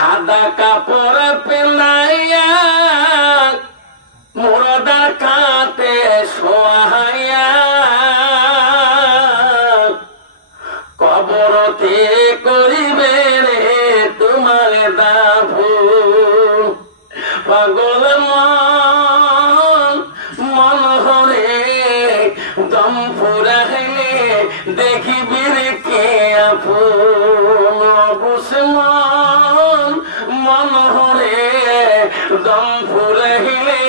সাদা কাপড় পেলাইয়া মুর্দা কাতে শোয়াইয়া কবরতে করিবে রে তোমার দাফন। পাগল মন হরে দম ফুরাইলে দেখিবি রে কে আপন। অবুসমান মন হরে দম ফুরাইলে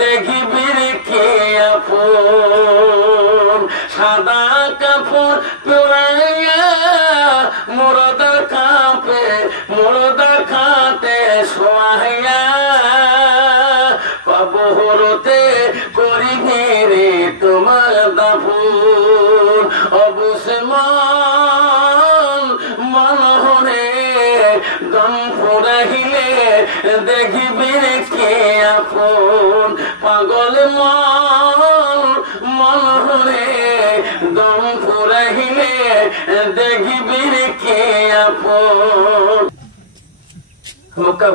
দেখিবি রে কে আপন। সাদা কাপড় পেলাইয়া মুর্দা কাপে মুর্দা খাতে শোয়াইয়া কবরতে করিবে রে তোমার দাফন। অবুসমান মন হরে দম ফুরাইলে দেখিবি রে কে আপন। পাগল মন হরে দম ফুরাইলে দেখিবি রে কে আপন।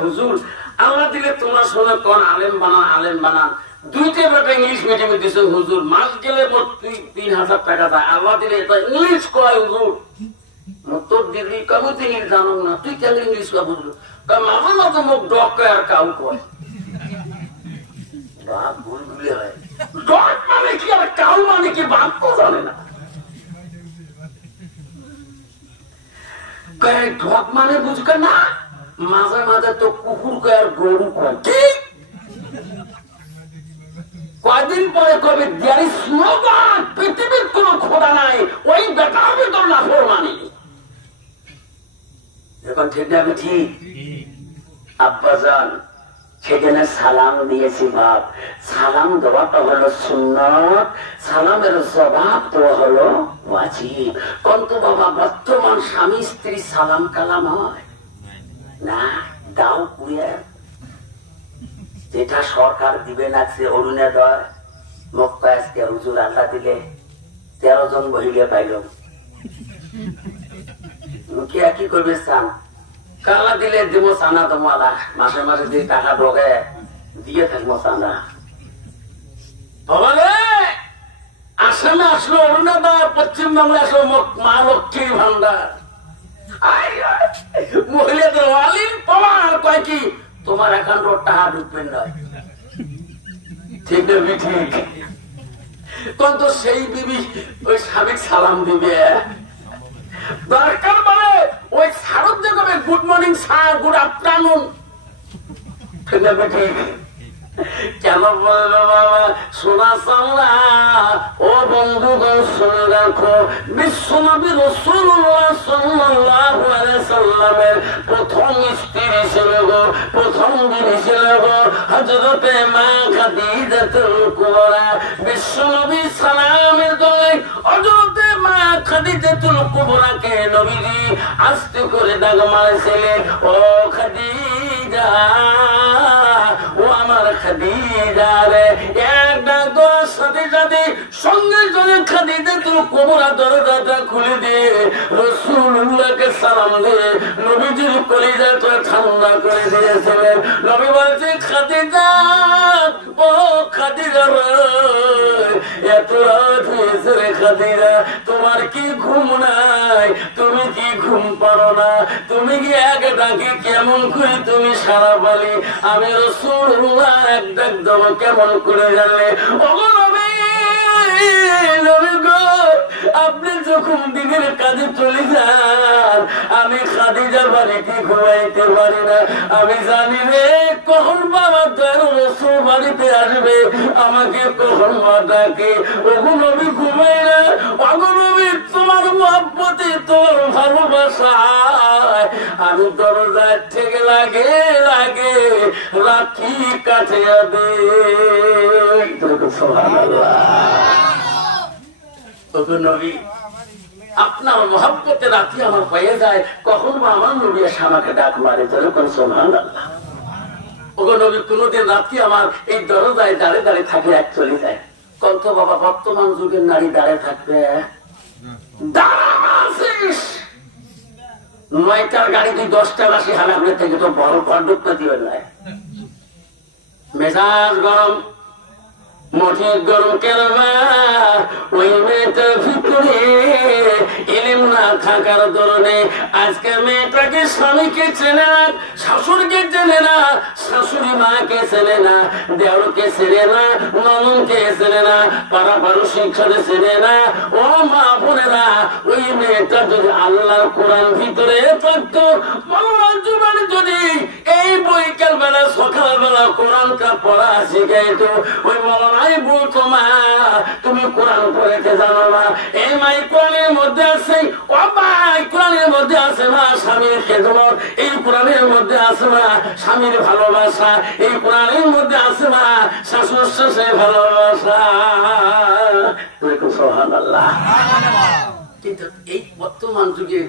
হুজুর আল্লাহ দিলে তোমরা শোনো কোন আলেম বানান আলেম বানান। দুইটা বেটা ইংলিশ মিডিয়ামে দিছে হুজুর, মাস গেলে 3000 টাকা দেয়। আল্লাহ দিলে এটা ইংলিশ কয় হুজুর। তোর দিদি কবে তুই ইংলিশ জানো না, তুই কেন ইংলিশ কয় বুঝলো? মাঝে মাঝে মুখ ডক আর কাউ কয় ভুল ভুলে হয়। ডক মানে কি আর কাউ মানে কি বাক্য জানে না। ঢক মানে বুঝবে না, মাঝে মাঝে তো কুকুর কয় আর গরু কয়। কি কয়দিন পরে কবে দেয়ার ইজ নো গড, পৃথিবীর কোন খোদা নাই, ওই বেটার ভিতর নাফরমানি। এখন ঠিক না ঠিক? আব্বাজান সেখানে সালাম দিয়েছি বাপ, সালাম দেওয়াটা হলো সুন্নাত, সালামের জবাব দেওয়া হলো ওয়াজিব। কিন্তু বাবা বর্তমান স্বামী স্ত্রী সালাম কালাম হয় না, দাও কুয়ে যেটা সরকার দিবে না সে অরুণোদয় মক্কা আজকে হুজুর আল্লাহ দিলে 13 জন মহিলা পাইল। মুখিয়া কি করবে চান কালা দিলে দিব চানা তোমালা, মাসে মাসে দিয়ে টাকা ঢোকে দিয়ে থাকবো চানা। বাবা রে আসামে আসলো অরুণোদয়, পশ্চিম বাংলা আসলো মা লক্ষ্মীর ভান্ডার। মহিলাদের ওয়ালির প্রমাণ কয় কি তোমার অ্যাকাউন্ট টাকা ঢুকবেন নয়। ঠিক না ঠিক? কিন্তু সেই বিবি ওই স্বামী সালাম দিবে দরকার মানে ওই সারদ দেবে good morning sir, good afternoon. ঠিক না ঠিক? কেন বলবে বাবা সোনা চাল্লা ও বন্ধুগণ শুনে রাখো, বিশ্বনবী রাসূলুল্লাহ সাল্লাল্লাহু আলাইহি সাল্লামের প্রথম স্ত্রী ছিল গো, প্রথম বিবি ছিল গো হযরতে মা খাদিজাতুল কুবরা। বিশ্বনবী সালামের দয় হযরতে মা খাদিজাতুল কুবরাকে নবীজি আস্তে করে ডাক মারছিলেন, ও খাদিজা, ও আমার খাদিজা রে। এক ডাক দেওয়ার সাথে সাথে সঙ্গে সঙ্গে খাদিজাতুল কুবরা দরজাটা খুলে দিয়ে রাসূলুল্লাহকে সালাম দিয়ে নবীজির কলিজাটা ঠান্ডা করে দিয়েছিলেন। নবী বলছে খাদিজা, ও খাদিজা রে, এত রাত হয়েছে রে খাদিজা, তোমার কি ঘুম নাই? তুমি কি ঘুম পারো না? তুমি কি এক ডাকে কেমন করে তুমি সারা পালি? আমি রাসূলুল্লাহ এক ডাক দেব কেমন করে জানলে? আপনি যখন দিনের কাজে চলে যান আমি খাদিজা বাড়িতে ঘুমাইতে পারি না। আমি জানি রে কখন বাবা তোর রাসূল বাড়িতে আসবে, আমাকে কখন মা ডাকে। ওগো নবী ঘুমাই না, ওগো নবী তোমার মহব্বতে তোমার ভালোবাসায় আমি দরজার থেকে লাগে লাগে রাখি কাটিয়া দে। নবী আপনার মহব্বতে রাখি আমার হয়ে যায়, কখন বা আমার নবী এসে আমাকে ডাক মারে। সুবহানাল্লাহ। ওগো নবী কোনদিন রাত্রি আমার এই দরজায় দাঁড়িয়ে দাঁড়িয়ে থাকে, এক চলে যায়। কত বাবা বর্তমান যুগের নারী দাঁড়িয়ে থাকবে, 9টার গাড়ি তুই 10টার আসি হালাগুলো থেকে তো বড় ঘর ঢুকতে দিবে না। মেজাজ গরম, মোটে গরম কেন? ওই মেয়েটার ভিতরে এলেম না থাকার দরুনে আজকে মেয়েটাকে স্বামীকে চেনে না, শাশুড়িকে চেনে না, শাশুড়ি মাকে চেনে না, দেওরকে চেনে না, ননদকে চেনে না, পাড়া পাড়শিকে চেনে না। ও মা বোনেরা, ওই মেয়েটা যদি আল্লাহর কোরআন ভিতরে থাকতো, মানে যদি এই বৈকাল বেলা সকাল বেলা কোরআনটা পড়া শিখাইতো, ওই মৌলানাই বলতো মা তুমি কোরআন পড়েতে জানো না? এই মাই কোরআনের মধ্যে আছে, ও ভাই কোরআনের মধ্যে আছে মা স্বামীর খেদমত, এই কোরআনের মধ্যে আছে মা স্বামীর ভালোবাসা, এই কোরআনের মধ্যে আছে মা শাশুর শ্বশুরের ভালোবাসা। সুবহানাল্লাহ। কিন্তু এই বর্তমান যুগে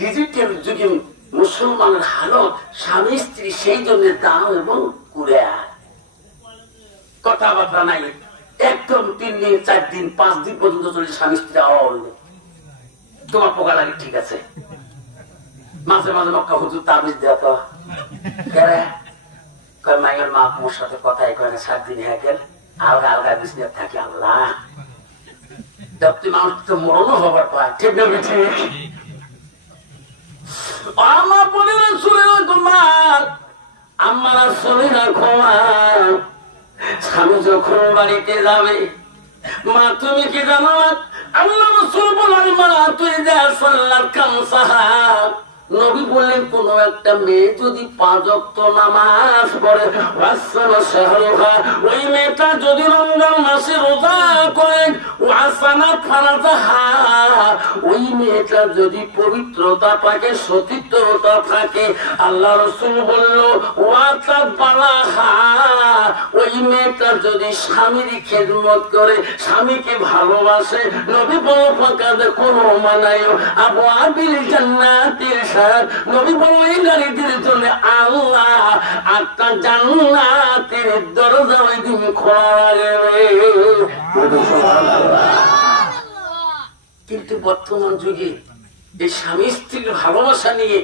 ডিজিটাল যুগে মুসলমানের হালত, স্বামী স্ত্রী সেই জন্য দাম এবং কুড়া কথাবার্তা নাই, একদম 3 দিন 4 দিন 5 দিন পর্যন্ত চলে স্বামী স্ত্রী আওয়াজ। তোমার পোকা লাগে ঠিক আছে, মাঝে মাঝে মক্কা হুজুর তাবিজ দেওয়া তো মায়ের মা মোর সাথে কথা এখানে 7 দিন হয়ে গেল, আলগা আলগা বিছনে থাকে। আল্লাহ মানুষ তো মরণও হবার পায়, ঠিক না? ঠিক আমার বোনেরা শুনে তোমার আমারা শুনে রাখো, স্বামী যখন বাড়িতে যাবে, মা তুমি কি জানো আল্লাহ রাসূল বলেন মা তুই যা সাল্লাত খামসাহা, নবী বললেন কোন একটা মেয়ে যদি 5 ওয়াক্ত নামাজ পড়ে, ওই মেয়েটা যদি রমজান মাসে রোজা করে, ওই মেয়েটা যদি পবিত্রতা থাকে, সতীত্বতা থাকে, আল্লাহ রাসূল বলল ওই মেয়েটা যদি স্বামীর খেদমত করে, স্বামীকে ভালোবাসে, নবী বলল ফাকাদ কোন মানায় আবু আবিল জান্নাতিল সাদ, নবী বলল এই নারীদের জন্য আল্লাহ 8টা জান্নাতের দরজা ওই দিন খোলা রাখবে। কিন্তু বর্তমান যুগে এই স্বামী স্ত্রীর ভালোবাসা নিয়ে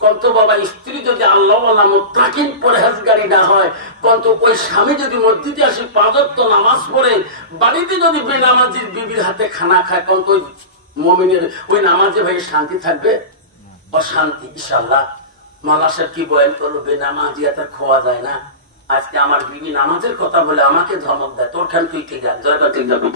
কত বাবা, স্ত্রী যদি আল্লাহ মুত্তাকিন পরহেজগারী না হয়, কত ওই স্বামী যদি মসজিদে আসে 5 ওয়াক্ত নামাজ পড়ে, বাড়িতে যদি বেনামাজির বিবির হাতে খানা খায়, কত মুমিনের ওই নামাজে ভাই শান্তি থাকবে? অশান্তি। ইনশাআল্লাহ মাওলানা সাহেব কি বয়ান করলো, বেনামাজি এত খোয়া যায় না। আজকে আমার বিবি নামাজের কথা বলে আমাকে ধমক দেয়, তোর খান তুই ঠিক আছে, জয়টা ঠিক যাবে।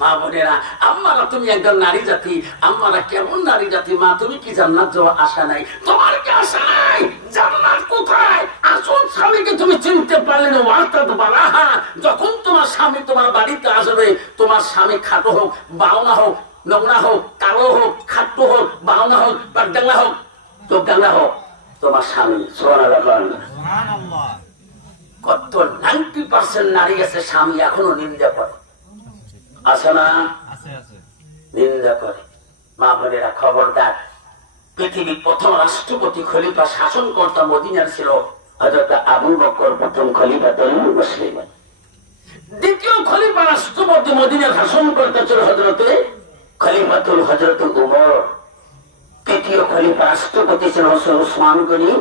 মা বোনেরা, আম্মারা তুমি একজন নারী জাতি, আম্মারা কেমন নারী জাতি? মা তুমি কি জান্নাত যাওয়ার আশা নাই? তোমার কি আশা নাই? জান্নাত কোথায়? আসল স্বামীকে তুমি চিনতে পারলে না। যখন তোমার স্বামী তোমার বাড়িতে আসবে, তোমার স্বামী খাটো হোক, বাউনা হোক, নোংরা হোক, কালো হোক, খাট্টো হোক, বাউনা হোক, বাগডাঙ্গা হোক, চোখডাঙ্গা হোক, তোমার স্বামী। সুবহানাল্লাহ। কত 90% নারী আছে স্বামী এখনো নিন্দা করে, আছে না? নিন্দা করে। মা বোনেরা খবরদার, পৃথিবীর প্রথম রাষ্ট্রপতি খলিফা শাসনকর্তা মদিনার ছিল হযরত আবু বকর, প্রথম খলিফাতুল মুসলিমিন। দ্বিতীয় খলিফা রাষ্ট্রপতি মদিনার শাসনকর্তা ছিল হযরতুল উমর। তৃতীয় খলিফা রাষ্ট্রপতি ছিল হযরত উসমান গনি।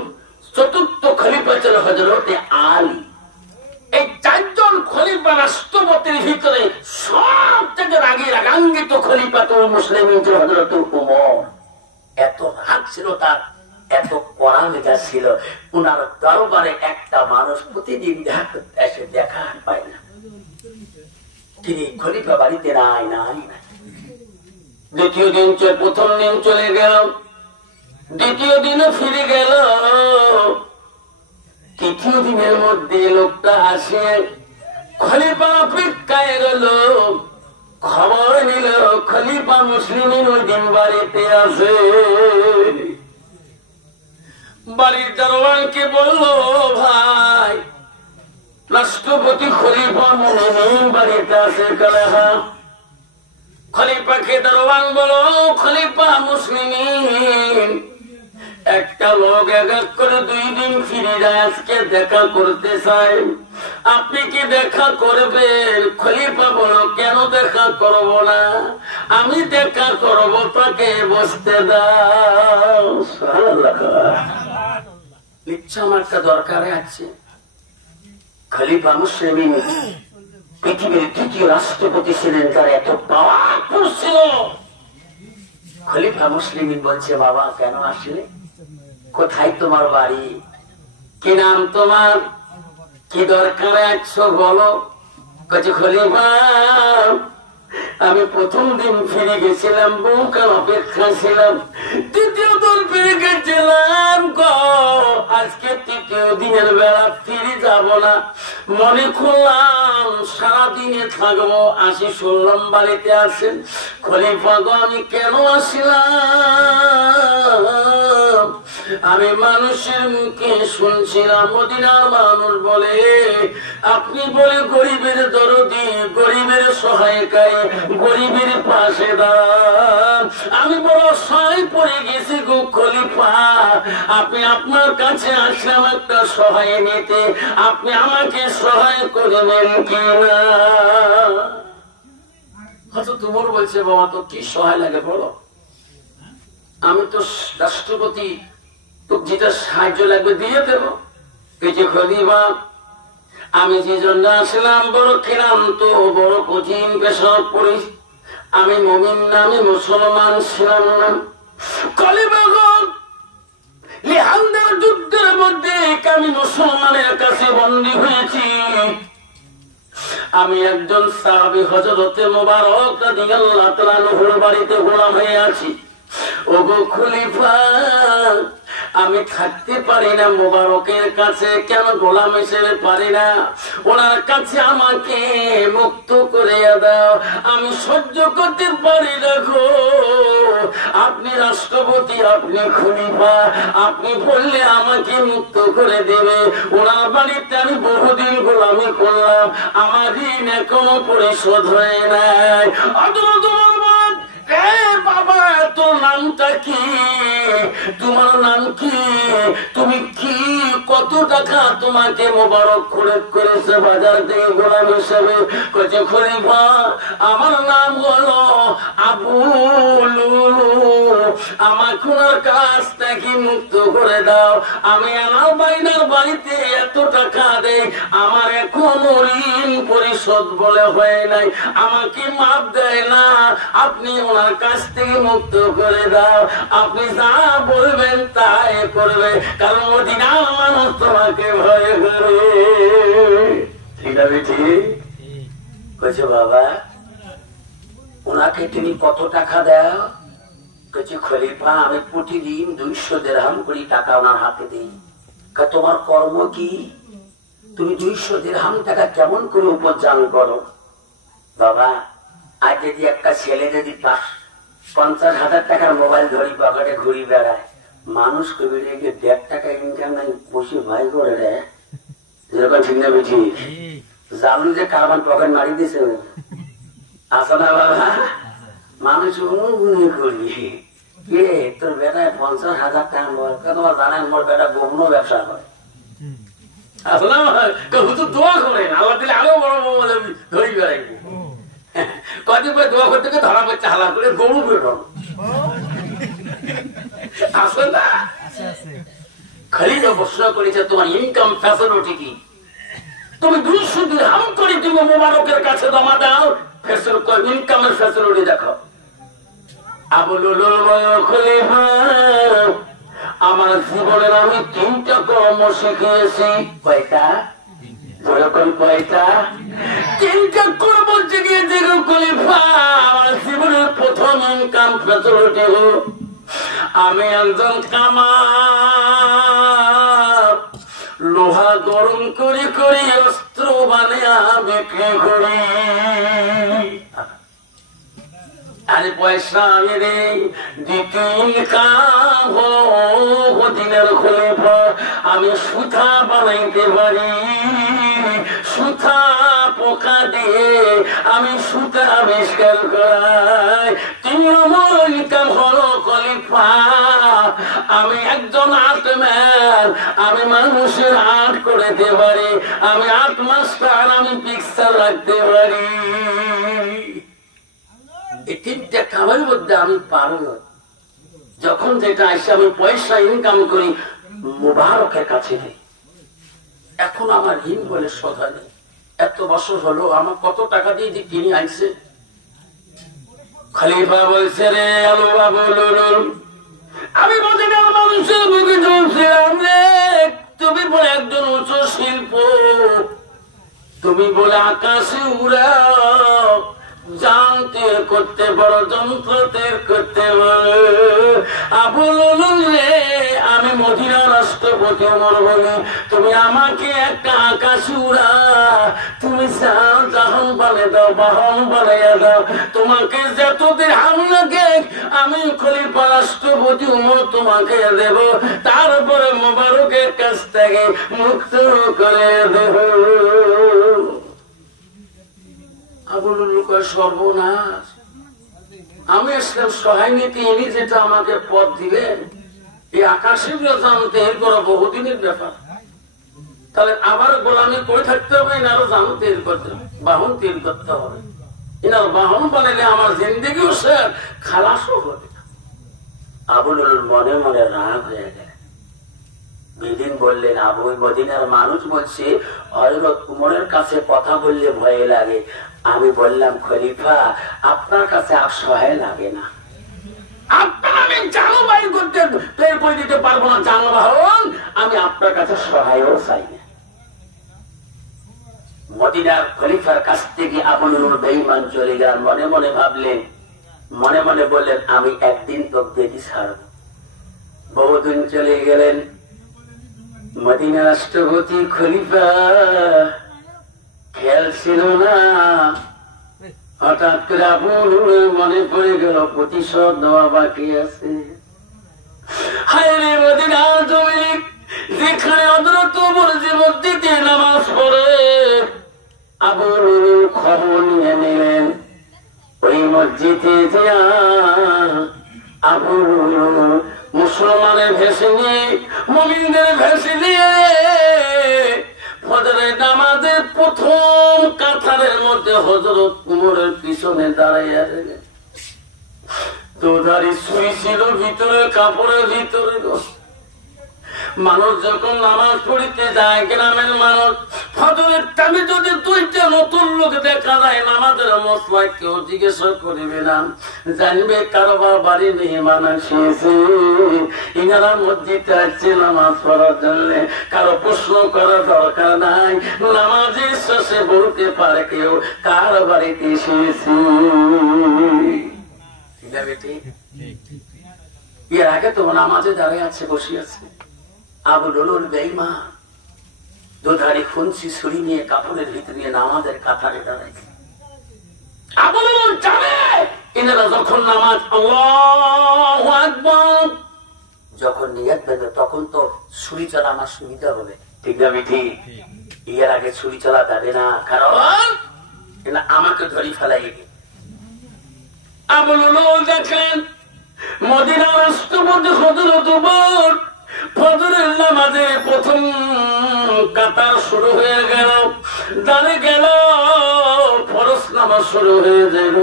চতুর্থ খলিফা ছিল হযরত আলী। এই 4 জন খলিফা রাষ্ট্রপতির ভিতরে সব থেকে রাগান্বিত খলিফাতুল মুসলিমিন ছিল হযরত উমর। এত রাগ ছিল তার, এত কড়া মেজাজ ছিল, উনার দরবারে একটা মানুষ প্রতিদিন এসে দেখা পায় না। তিনি খলিফা বাড়িতে নাই। দ্বিতীয় দিন প্রথম দিন চলে গেল, দ্বিতীয় দিনও ফিরে গেল, তৃতীয় দিনের মধ্যে লোকটা আসে, খলিফা অপেক্ষায় রইল, খবর নিল খলিফা মুসলিমিন ওই দিন বাড়িতে আসে। বাড়ির দরওয়ানকে বলল, ভাই রাষ্ট্রপতি খলিফা মুসলিমিন বাড়িতে আসে। খলিফাকে দরওয়ান বলো, খলিফা মুসলিমিন একটা লোক এক এক করে 2 দিন ফিরে যায়, আজকে দেখা করতে চায়। আপনি কি দেখা করবেন? খলিফা বলো, কেন দেখা করব না? আমি দেখা করব, তাকে বসতে দাও। ইচ্ছা আমার একটা দরকারে আছে। খলিফা মুসলিম পৃথিবীর তৃতীয় রাষ্ট্রপতি ছিলেন, তার এত পাওয়ারফুল ছিল। খলিফা মুসলিম বলছে, বাবা কেন আসলে? কোথায় তোমার বাড়ি? কি নাম তোমার? কি দরকারে আছো বলো। কাছে খলিফা, আমি প্রথম দিন ফিরে গেছিলাম, বউকার অপেক্ষা ছিলাম। তৃতীয় দিন ফিরে গেছিলাম, আজকে তৃতীয় দিনের বেলা ফিরে যাব না। মনে করলাম সারাদিনে থাকবো, আসি শুনলাম বাড়িতে আসেন। খলিফা গো, আমি কেন আসিলাম? আমি মানুষের মুখে শুনছিলাম, মদিনার মানুষ বলে আপনি বলে গরিবের দরদি, গরিবের সহায়কারী, গরিবের পাশে দাঁড়ান। আমি বড় সহায় পড়ে গেছি গো খলিফা, আপনি আপনার কাছে আসলাম একটা সহায় নিতে, আপনি আমাকে সহায় করবেন কিনা? হয়তো তোমার বলছে, বাবা তো কি সহায় লাগে বলো? আমি তো রাষ্ট্রপতি, তো যেটা সাহায্য লাগবে দিয়ে দেবো। কিছু খলিফা, আমি যে জন্য আসলাম বড় ক্লান্ত, বড় কঠিন পেশাব করি। আমি মুমিন না, আমি মুসলমান ছিলাম না। খলিফাগণ, লিহান্দের যুদ্ধের মধ্যে আমি মুসলমানের কাছে বন্দী হয়েছি। আমি একজন সাহাবী হযরতে মুবারক রাদিয়াল্লাহু তাআলা আনহুর বাড়িতে গোলাম হয়ে আছি। ওগো খলিফা, আমি থাকতে পারি না মুবারকের কাছে, কেন গোলাম হিসেবে পারি না? ওনার কাছে আমাকে মুক্ত করে দাও, আমি সহ্য করতে পারি না গো। আপনি রাষ্ট্রপতি, আপনি খলিফা, আপনি বললে আমাকে মুক্ত করে দেবে। ওনার বাড়িতে আমি বহুদিন গোলামি করলাম, আমার ঋণ এখনো পরিশোধ হয়ে নাই। বাবা, তোর নামটা কি? তোমার নাম কি? তুমি কি, কত টাকা তোমাকে মোবারক করেছে বাজার থেকে গোলাম হিসেবে? কত খলিফা, আমার নাম হলো আবু লুলু, আমার কোনার কাছ থেকে মুক্ত করে দাও। আমি আমার বাইনার বাড়িতে এত টাকা দেই, আমার এখনো ঋণ পরিশোধ বলে হয় নাই, আমাকে মাপ দেয় না। আপনি ওনার কাছ থেকে মুক্ত করে দাও, আপনি যা বলবেন তাই করবে, কারণ মদিনার মানুষ তোমাকে ভয় করে। ঠিক আছে, ঠিক বলছে। বাবা, ওনাকে তুমি কত টাকা দাও? বলছে খলিফা, আমি প্রতিদিন 200 দিরহাম করে টাকা ওনার হাতে দিই। তোমার কর্ম কি? তুমি 200 দিরহাম টাকা কেমন করে উপার্জন করো? বাবা, আজ যদি একটা ছেলে যদি 50,000 টাকার মোবাইল ধরি পকেটে ঘুরি বেড়ায়, মানুষ কবি 1.5 টাকা ইনকাম নাই, বসে ভাই করে রে, যেরকম ঠিক না বেঠি জানু যে কারবান পকেট মারি দিছে আসো না বাবা? মানুষ অনুগুণি করি, কে তোর বেটায় 50,000 টাকা মোবাইল, তোমার জানেন মোর বেটা গহন ব্যবসা করে। আসলে দোয়া করেন, আল্লাহ দিলে আরো বড় মোবাইল ধরি বেড়াইবো। কদিন পরে দোয়া করতে ধরা পড়ছে হালা করে গরু বেরো। আসলে না, খলিফা প্রশ্ন করেছে, তোমার ইনকাম ফ্যাসিলিটি কি? তুমি 200 দিরহাম করে তুমি মুবারকের কাছে জমা দাও, ইনকামের ফ্যাসিলিটি দেখো। আবু লুলুল খলিফা, আমার জীবনের আমি 3টা কর্ম শিখিয়েছি। কয়টা? যেরকম কয়টা? 3টা কর্ম শিখিয়েছি গো খলিফা। আমার জীবনের প্রথম ইনকাম ফ্যাসিলিটি হলো, আমি একজন কামার, লোহা গরম করে করে অস্ত্র বানিয়ে বিক্রি করি। আর পয়সা আমি রে দ্বিতীয় ইনকাম হলো দিনের খলিফা, আমি সুতা বানাইতে পারি, সুতা পোকা দিয়ে আমি সুতা আবিষ্কার করাই। 3 নম্বর ইনকাম হলো খলিফা, আমি একজন আর্টম্যান, আমি মানুষের আর্ট করতে পারি, আমি আর্ট মাস্টার, আমি পিকচার রাখতে পারি। এই 3টে কামের মধ্যে আমি পারো। যখন যেটা আসে আমি পয়সা ইনকাম করি মুবারকের কাছে নেই। এখন আমার ঋণ বলে শোধা নেই। এত বছর হলো আমার কত টাকা দিয়ে যে কিনে আনছে। খলিফা বলছে রে আলু বাবু আমি মদিনার মানুষের মুখে চলছিলাম রে, তুমি বলে একজন উচ্চ শিল্প, তুমি বলে আকাশে উড়াও, জানতে করতে পারো, যন্ত্র ত্যাগ করতে পারো। রে আমি মদিনার রাষ্ট্রপতি ওমর বলি, তুমি আমাকে একটা আকাশ উড়া, তুমি জাহান বানিয়ে দাও, বাহন বানাইয়া দাও, তোমাকে যতদিন হামলাকে আমি খলিফা রাষ্ট্রপতি ওমর তোমাকে দেব, তারপরে মোবারকের কাছ থেকে মুক্ত করে দেব। সর্বনাশ, আমি আসলাম সহায় নীতি, ইনি যেটা আমাকে পথ দিলেন, এই আকাশে জানতে এর করা বহুদিনের ব্যাপার। তাহলে আবার গোলামি করে থাকতে হবে, এনারও জানতে এর করতে হবে, বাহন তৈরি করতে হবে। এনার বাহন বানালে আমার জিন্দগিও স্যার খালাসও হবে। আবুল মনে মনে রাগ হয়ে গেল। বিদিন বললেন, আবু মদিনার মানুষ বলছে হযরত উমরের কাছে কথা বললে ভয় লাগে। আমি বললাম, খলিফা আপনার কাছে আর সহায় লাগে না, আপনার আমি যানবাহন করতে তৈরি করে দিতে পারবো না, যানবাহন আমি আপনার কাছে সহায়ও চাই না। মদিনার খলিফার কাছ থেকে আবুল বেঈমান চলে গেলেন। মনে মনে ভাবলেন, মনে মনে বললেন, আমি একদিন তো বেদি ছাড়ব। বহুদিন চলে গেলেন। মদিনা রাষ্ট্রপতি খলিফা খেয়াল ছিল না, হঠাৎ করে আবুল মনে পড়ে গেল প্রতিশোধ দেওয়া বাকি আছে। হায় রে মদিনা জমি, যেখানে হযরত ওমর যে মসজিদে নামাজ পড়ে, আবুল খবর নিয়ে নিলেন। ওই মসজিদে যা আবুল মুসলমানের ভেসে নিয়ে, মুমিনদের ভেসে নিয়ে ফজরের নামাজের প্রথম কাতারের মধ্যে হযরত উমরের পিছনে দাঁড়াইয়া গেলেন। দুধারি ছুরি ছিল ভিতরে, কাপড়ের ভিতরে। মানুষ যখন নামাজ পড়িতে যায়, গ্রামের মানুষ, ফজরের টাইমে যদি 2টা নতুন লোক দেখা যায় নামাজের মশলা, কেউ জিজ্ঞাসা করিবে না, জানবে কারোবার বাড়ি মেহমান আসিয়েছে, ইনারা মসজিদে আসছে নামাজ পড়ার জন্য। কারো প্রশ্ন করার দরকার নাই, নামাজের শেষে বলতে পারে কেউ কার বাড়িতে এসেছে। এর আগে তো নামাজে দাঁড়িয়ে আছে, বসে আছে। আবুল বেঈমান দুধারি খুনসি ছুরি নিয়ে কাপড়ের ভিতরে নিয়ে নামাজের কাতারে দাঁড়াইছে। আবুল জানে এনারা যখন নামাজ আল্লাহু আকবার যখন নিয়ত দেবে, তখন তো ছুরি চালা আমার সুবিধা হবে, ঠিক না বেটি? এর আগে ছুরি চালা যাবে না, কারণ আমাকে ধরি ফেলাই। আবুল দেখেন মদিনা রাষ্ট্রপতি হযরত ওমর ফজরের নামাজে প্রথম কাতার শুরু হয়ে গেল, দাঁড়িয়ে গেল, ফরজ নামাজ শুরু হয়ে গেল।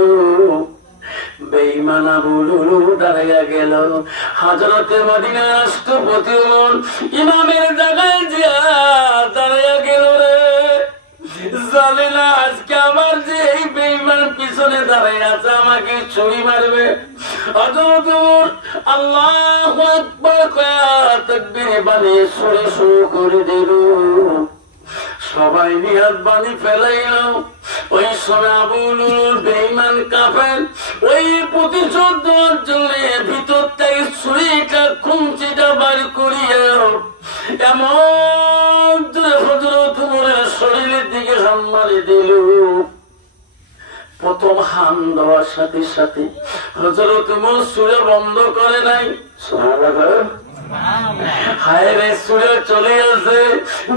বেঈমান আবুল দাঁড়িয়ে গেল। হযরতে মদিনা রাষ্ট্রপতি ইমামের জায়গায় যা দাঁড়িয়ে গেল। রে জানে না আজকে আমার যে এই বেঈমান পিছনে দাঁড়িয়ে আছে আমাকে ছুরি মারবে। আল্লাহু আকবার তাকবীর বানিয়ে সুরে শুরু করে দিল। সবাই নিয়াত বানি ফেলাইল। ওই সময় আবুল বেঈমান কাফের ওই প্রতিশোধ দেওয়ার জন্য ভিতর থেকে ছুরিটা খুঁচিটা বার করিয়া এমন হযরত ওমরের শরীরের দিকে হাত মারি দিল। প্রথম হান দেওয়ার সাথে সাথে হযরত ওমর সূরা বন্ধ করে নাই। সুবহানাল্লাহ, হায় রে সূরা চলে আসে।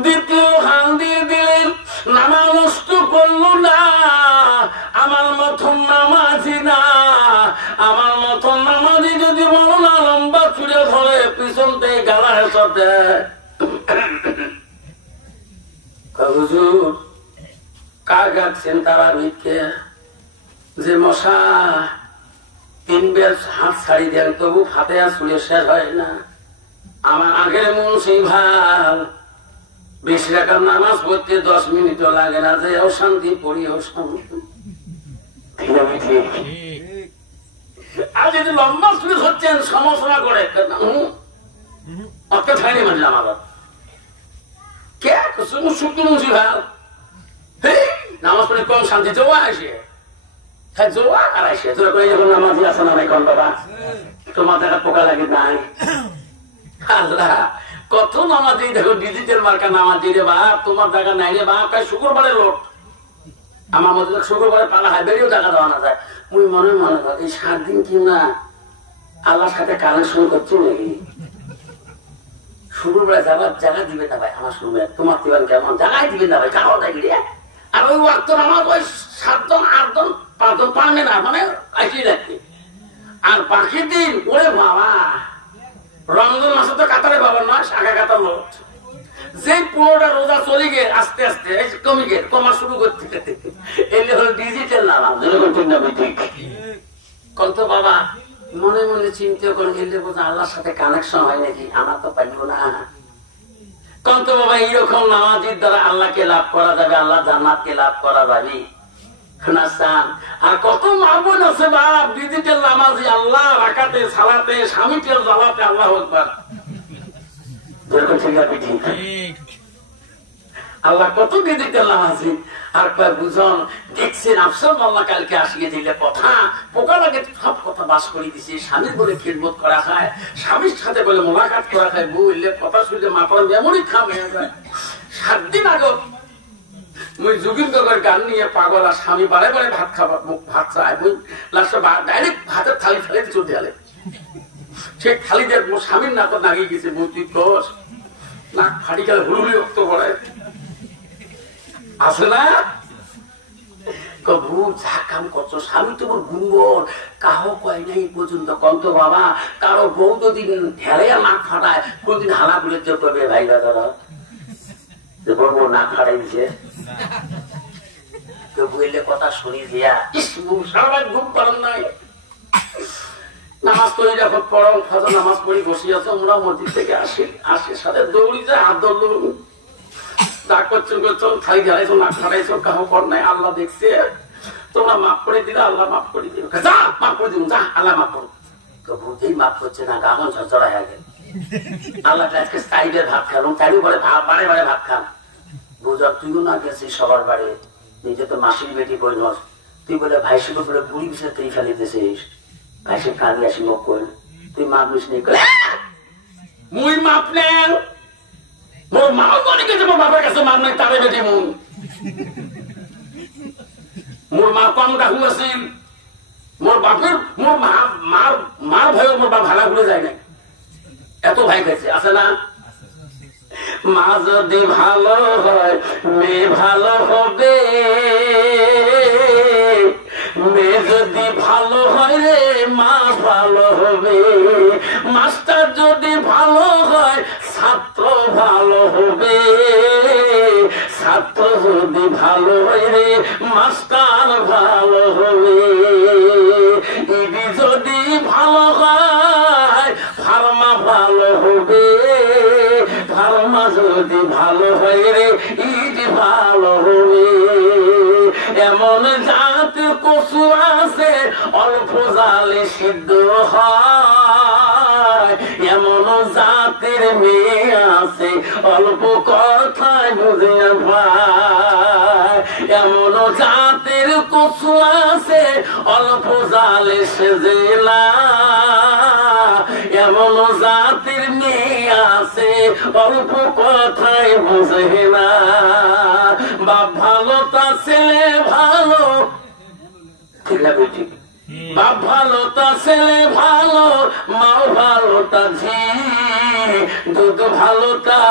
দ্বিতীয় হান দিয়ে দিলেন, নামাজ নষ্ট করলো জবাব দেয়, হুজুর কার গাচ্ছেন তারা ভিতকে যে মশা 3 বেল হাত ছাড়ি দেন তবু ফাতেহা ছুঁড়ে শেষ হয় না। আমার আগের মুন্সি ভাল 20 টাকার নামাজ পড়তে 10 মিনিটও লাগে না, যে অশান্তি পড়ি অশান্তি। আর যদি লম্বা ছুটি হচ্ছেন সমালোচনা করে অত ছাড়ি মানলাম আবার কে শুক্র মুন্সি ভাল নামাজ পড়ে কম শান্তি জোয়া আসে জোয়া আর আসে তোরা করে যখন নামাজি আসে না কোন বাবা তোমার দেখা পোকা লাগে নাই। আল্লাহ কত নামাজি দেখো ডিজিটাল মার্কা নামাজি রে বাপ, তোমার দেখা নাই রে বাপ। শুক্রবারে লোট আমার মধ্যে শুক্রবারে পালা হয় বেরিয়েও টাকা দেওয়া না যায়। মুই মনে মনে কর এই 7 দিন কি না আল্লাহর সাথে কানেকশন করছি নাকি? শুক্রবারে জায়গা দিবে না ভাই আমার শুনবে, তোমার দিবেন কেমন জায়গায় দিবেন না ভাই কারো দেখি। আর ওই ওয়াক্ত আমার ওই 7 জন 8 জন 5 জন পারবে না, মানে আসি রাখতে। আর বাকি দিন ওরে বাবা রমজান মাসে তো কাতারে বাবা নয় শাখা কাতার লোক যে 15টা রোজা চলে গে আস্তে আস্তে কমে গে কমা শুরু করতে এলে হলো ডিজিটাল নামাজ। কত বাবা মনে মনে চিন্তা করে এলে বোঝা আল্লাহর সাথে কানেকশন হয় নাকি? আমার তো পাইব না। কত বাবা এইরকম নামাজের দ্বারা আল্লাহকে লাভ করা যাবে, আল্লাহ জান্নাতকে লাভ করা যাবে। আর কত মাহবুব আছে বাপ ডিজিটাল নামাজি আল্লাহ রাকাতে সালাতে স্বামীকে জ্বালাতে আল্লাহ আকবার। আল্লাহ কত ডিজিটাল নামাজি। আর বুঝন দেখছেন আফসর আল্লাহ কালকে আসিয়ে দিলে কথা পোকা লাগে সব কথা বাস করে দিছে। স্বামীর বলে খিদমত করা হয়, স্বামীর সাথে বলে মোলাকাত করা হয়, বললে কথা শুনলে মাথার মেমোরি খাম হয়ে যায়। 7 দিন আগে মুই যোগীন্দ্রের গান নিয়ে পাগল আর স্বামী বারে বারে ভাত খাবার ভাত চায় মুই লাস্টে ডাইরেক্ট ভাতের থালি ফেলে চলতে গেলে সেই থালি যে স্বামীর নাক নাগিয়ে গেছে বুঝি দোষ নাক ফাটি গেলে হুড়ুড়ি রক্ত পড়ে আসে না। কবু যা কাম করছো স্বামী তোমার গুঙ্গর কাহ কয় নাই পর্যন্ত কন্ত বাবা কারো বউ যদি ঢেলে নাক ফাটায় কোনদিন হালা গুলে চোখ করবে ভাই দাদারা বলবো নাক ফাটাই দিছে কেউ বললে কথা শুনি দিয়া সারাবার ঘুম করেন নাই। নামাজ পড়ি যখন পড়াও ফজর নামাজ পড়ি বসে আছো আমরা মসজিদ থেকে আসে সাথে দৌড়ি যায় হাত ধরল যা করছো করছো খাই ঢালাইছো নাক ফাটাইছো কাহ কর নাই আল্লাহ দেখছে তোমরা মাফ করে দিলে আল্লাহ মাফ করে দিবে যা মাফ করে দিব যা আল্লাহ মাফ করো। তো বুঝেই মাফ করছে না গামন ঝরঝরা হয়ে গেল। আল্লাহ আজকে চাইবের ভাত খান চাইবে বলে বারে বারে ভাত খান। বুঝা তুইও না গেছিস সবার বাড়ি নিজে তো মাসির বেটি বই নস তুই বলে ভাইসিকে বলে বুড়ি বিষয়ে তুই ফেলিতেছিস ভাইসি কাঁদি আসি মুখ করে তুই মাপ নিস নি মুই মাপ নেন মোর মাও মনে গেছে মোর বাবার কাছে মাপ নাই তারে বেটি মুন মোর মা কম রাখু আছিল মোর বাপের মোর মার ভয় মোর বাপ ভাড়া ঘুরে যায় নাই এত ভাই গেছে আছে না। মা যদি ভালো হয় মেয়ে ভালো হবে, মেয়ে যদি ভালো হয় রে মা ভালো হবে, মাস্টার যদি ভালো হয় ছাত্র ভালো হবে, ছাত্র যদি ভালো হয় রে মাস্টার ভালো হবে, ইডি যদি ভালো হয় ফার্মা ভালো হবে, ফার্মা যদি ভালো হয় রে ইট ভালো হবে। এমন জাত কচু আছে অল্প জালে সিদ্ধ হয়, এমন জাতের মেয়ে আছে অল্প কথায় বুঝে পায়, এমন জাতের কচু আছে অল্প জালে সেজে না, এমন জাতির মেয়ে আছে অল্প কথায় বুঝে না। বাপ ভালো তা ছেলে ভালো, বাপ ভালো তা ছেলে ভালো, মাও ভালো তা ঝি, দুধ ভালো তা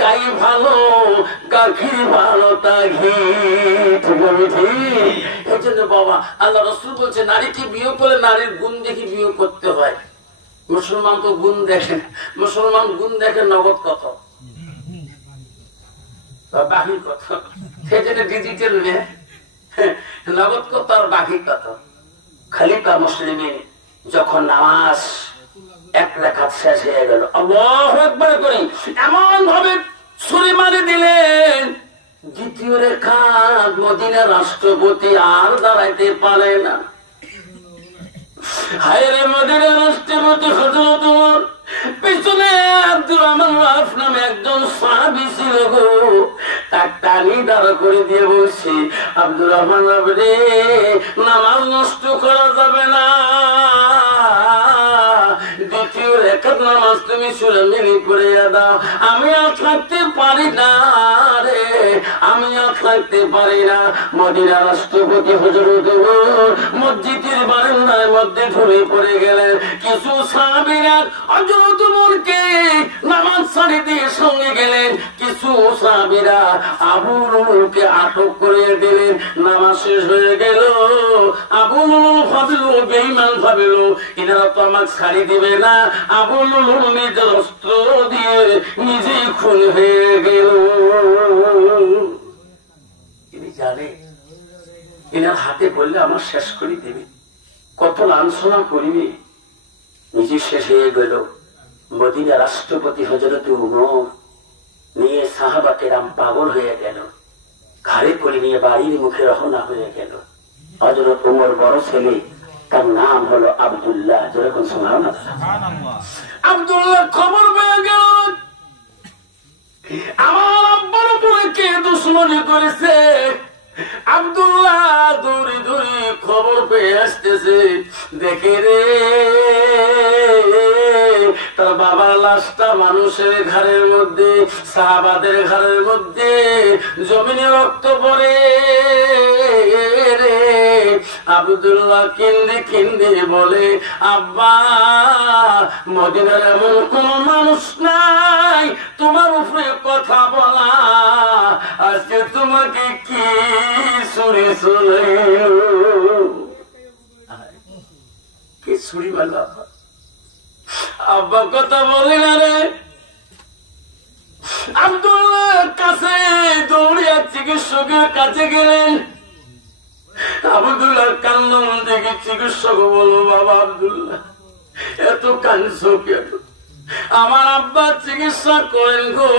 গাই ভালো, গাখীর ভালো তা ঘি। এই জন্য বাবা আল্লাহ রাসূল বলছে নারীকে বিয়ে করলে নারীর গুণ দেখে বিয়ে করতে হয়। মুসলমান তো গুণ দেখেন, মুসলমান গুণ দেখে নগদ কত বাকি কত, সেটা ডিজিটাল মেয়ে নগদ কত আর বাকি কত। খলিফা মুসলিমিন যখন নামাজ এক রাকাত শেষ হয়ে গেল, আল্লাহু আকবার করে এমন ভাবে ছুরি মারি দিলেন, দ্বিতীয় রাকাত মদিনার রাষ্ট্রপতি আর দাঁড়াইতে পারে না। হায় রে মদিনার রাষ্ট্রপতি হযরত ওমর, পিছনে আব্দুর রহমান রাফ নামে একজন সাহাবী ছিল গো, তার টানি দাঁড়া করে দিয়ে বলছি, আব্দুর রহমান রাফ রে, নামাজ নষ্ট করা যাবে না, দ্বিতীয় রাকাত নামাজ তুমি সূরা মিলি পড়ে দাও। আমি আর থাকতে পারি না রে, আমি আর থাকতে পারি না। মদিনার রাষ্ট্রপতি হযরত ওমর মসজিদের বারান্দার মধ্যে ঢলে পড়ে গেলেন। কিছু সাহাবীরা হযরত ওমরকে নামাজ ছাড়িয়ে দিয়ে সঙ্গে গেলেন, কিছু সাহাবীরা আবু লুলুকে আটক করে দিলেন। নামাজ শেষ হয়ে গেল, আবু লুলু ভাবলো, বেঈমান ভাবলো এনারা তো আমাকে ছাড়ি দিবে না। আবু লুলু নিজের অস্ত্র দিয়ে নিজেই খুন হয়ে গেল। তিনি জানে এনার হাতে বললে আমার শেষ করে দেবে, কত লাঞ্ছনা করিবে, নিজে শেষ হয়ে গেল। মদিনা রাষ্ট্রপতি হযরত ওমর নিয়ে সাহাবা কেরাম পাগল হয়ে গেল, ঘাড়ে করে নিয়ে বাড়ির মুখে রওনা হয়ে গেল। হযরত ওমর বড় ছেলে, তার নাম হলো আব্দুল্লাহ। যেরকম সুবহানাল্লাহ, আব্দুল্লাহ খবর পেয়ে গেল আমার আব্বার উপরে কে দুশমনি করেছে। আব্দুল্লাহ দৌড়ে দৌড়ে খবর পেয়ে আসতেছে, দেখে রে তার বাবার লাশটা মানুষের ঘাড়ের মধ্যে, সাহাবাদের ঘাড়ের মধ্যে জমিনে রক্ত পড়ে রে। আব্দুল্লাহ কিন্দে কিন্দে বলে, আব্বা মদিনার এমন কোন মানুষ নাই তোমার উপরে কথা বলা, আজকে তোমাকে কি ছুরি চলে কি ছুরি মারল। আব্বা কথা বলে না রে। আব্দুল্লাহ কাছে দৌড়িয়া চিকিৎসকের কাছে গেলেন। আব্দুল্লাহ কান্দন দেখে চিকিৎসক বলল, বাবা আব্দুল্লাহ এত কাঁদছো কেন? আমার আব্বা চিকিৎসা করেন গো,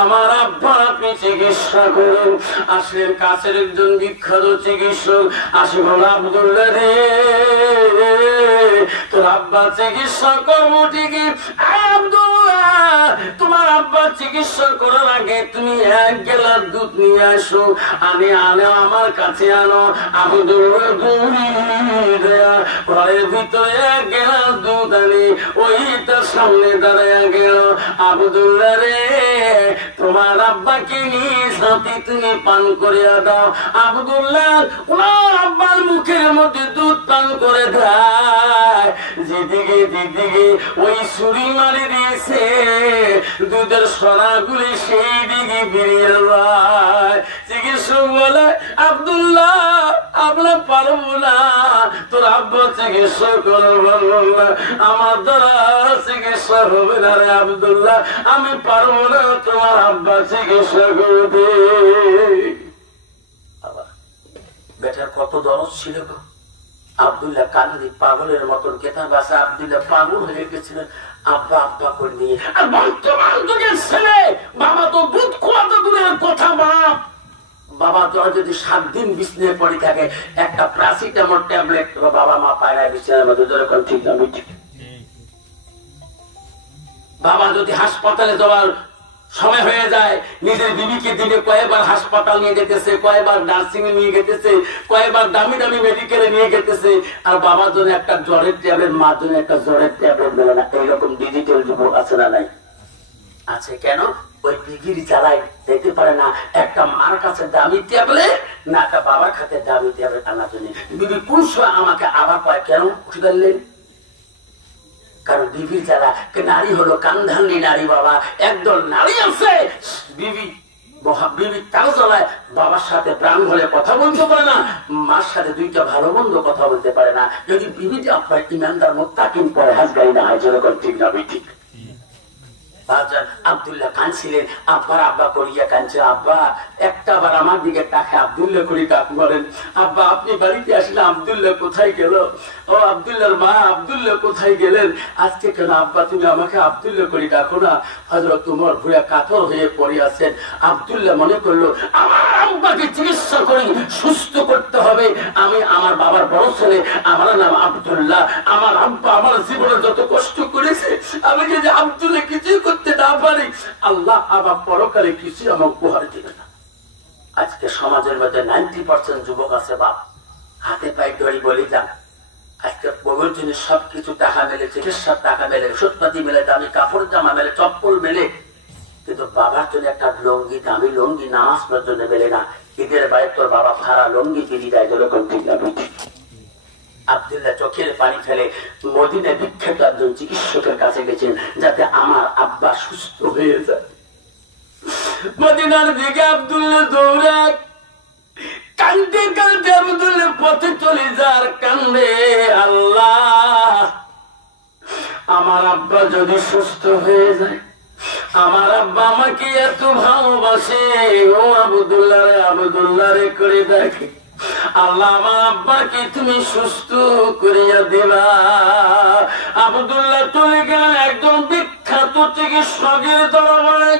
আমার আব্বা আপনি চিকিৎসা করেন। আসেন কাছের একজন বিখ্যাত চিকিৎসক আসে, বল আব্দুল্লাহ রে তোর আব্বা চিকিৎসা করবো ঠিকই, আব্দুল্লাহ তোমার আব্বা চিকিৎসা করার আগে তুমি এক গ্লাস দুধ নিয়ে আসো। আনে আমার কাছে আনো। আব্দুল্লাহ দৌড়ি দেয়া ঘরের ভিতরে এক গ্লাস দুধ আনি, ওই তার সামনে দাঁড়ায় গেল। আব্দুল্লাহ রে তোমার আব্বাকে নিয়ে সাথে তুমি পান করিয়া দাও। আব্দুল্লাহ ওনার আব্বার মুখের মধ্যে দুধ পান করে দেয়। যেদিকে যেদিকে ওই ছুরি মারি দিয়েছে, দুধের সরাগুলি সেই দিকে বেরিয়ে যায়। চিকিৎসক বলে, আব্দুল্লাহ আমরা পারবো না, তোর আব্বা চিকিৎসা করবো না, আমার দ্বারা চিকিৎসা হবে না রে আব্দুল্লাহ, আমি পারবো না তোমার আব্বা চিকিৎসা করবে। বেটার কত দরদ ছিল গো। আব্দুল্লাহ কান্দি পাগলের মতন কেতাব আছে। আব্দুল্লাহ পাগল হয়ে গেছিলেন আব্বা আব্বা করে নিয়ে। আর বর্তমান যুগের ছেলে বাবা তো দুধ খোয়াতে দূরের কথা, বাবা তোরা যদি 7 দিন বিছানায় পড়ে থাকে, একটা প্যারাসিটামল ট্যাবলেট বাবা মা পায় না বিছানার মধ্যে, যেরকম ঠিক না ঠিক। বাবা যদি হাসপাতালে যাওয়ার সময় হয়ে যায়, নিজের বিবিকে দিনে কয়েকবার হাসপাতাল নিয়ে যেতেছে, কয়েকবার নার্সিং এ নিয়ে যেতেছে, কয়েকবার দামি দামি মেডিকেলে নিয়ে যেতেছে, আর বাবার জন্য একটা জ্বরের ট্যাবলেট, মার জন্য একটা জ্বরের ট্যাবলেট দেবে না। এইরকম ডিজিটাল যুগ আছে না নাই? আছে। কেন? ওই বিবির জ্বালায় দেখতে পারে না একটা মার কাছে দামি ট্যাবলেট না একটা বাবার কাছে দামি ট্যাবলেট আনার জন্য। বিবি কোন সময় আমাকে আবার কয়, কেন উঠে গেলেন? কারণ বিবির যারা নারী হলো কান্ধানি নারী। বাবা একদল নারী আছে, বিবি বিবি তাও জ্বালায়, বাবার সাথে প্রাণ ভরে কথা বলতে পারে না, মার সাথে দুইটা ভালো মন্দ কথা বলতে পারে না। যদি বিবিটি আপনার ইমানদার মুত্তাকিন পরে হাজগাড়ি না হয়, যেরকম ঠিক না ঠিক। আব্দুল্লাহ কাঁদছিলেন, আব্বার আব্বা করিয়া কাঁদছে। আব্বা একটা বার আমার দিকে তাকে আব্দুল্লাহ করি ডাক বলেন, আব্বা আপনি বাড়িতে আসলে আব্দুল্লাহ কোথায় গেল? ও আব্দুল্লাহর মা, আব্দুল্লাহ কোথায় গেলেন? আজকে কেন আব্বা তুমি আমাকে আব্দুল্লাহ করি ডাকো না? হযরত ওমর ভুয়া কাতর হয়ে পড়ে আছেন। আব্দুল্লাহ মনে করলো আমার আব্বাকে চিকিৎসা করি, সুস্থ করতে হবে। আমি আমার বাবার বড় ছেলে, আমার নাম আব্দুল্লাহ, আমার আব্বা আমার জীবনে যত কষ্ট করেছে, আমি যদি আব্দুল্লাহ কিছুই করতে না পারি, আল্লাহ আবার পরকালে কিছু আমার উপহার দিবে না। আজকে সমাজের মধ্যে 90% যুবক আছে বাপ হাতে পায়ে ধরি বলি যান, আজকে বউয়ের জন্য সবকিছু টাকা মেলে, চিকিৎসার টাকা মেলে, ওষুধপাতি মেলে, দামি কাপড় জামা মেলে, চপ্পল মেলে, কিন্তু বাবার জন্য একটা লঙ্গি, দামি লঙ্গি নামাজ পড়ার জন্য মেলে না। ঈদের বাইরে তোর বাবা ভাড়া লঙ্গি কিনে দেয়, যেরকম ঠিক না বুঝি। আব্দুল্লাহ চোখের পানি ফেলে মদিনায় বিখ্যাত একজন চিকিৎসকের কাছে গেছেন, যাতে আমার আব্বা সুস্থ হয়ে যায়। মদিনার দিকে আব্দুল্লাহ দৌড়ায়, কান্দে কান্দে আব্দুল্লাহ পথে চলে যার কান্দে, আল্লাহ আমার আব্বা যদি সুস্থ হয়ে যায়, আমার আব্বা আমাকে এত ভালোবাসে, ও আব্দুল্লাহ রে আব্দুল্লাহ রে করে দেখে, আল্লাহ আমার আব্বাকে তুমি সুস্থ করিয়া দিবা। আব্দুল্লাহ চলে গেলেন একজন বিখ্যাত চিকিৎসকের দরবারে।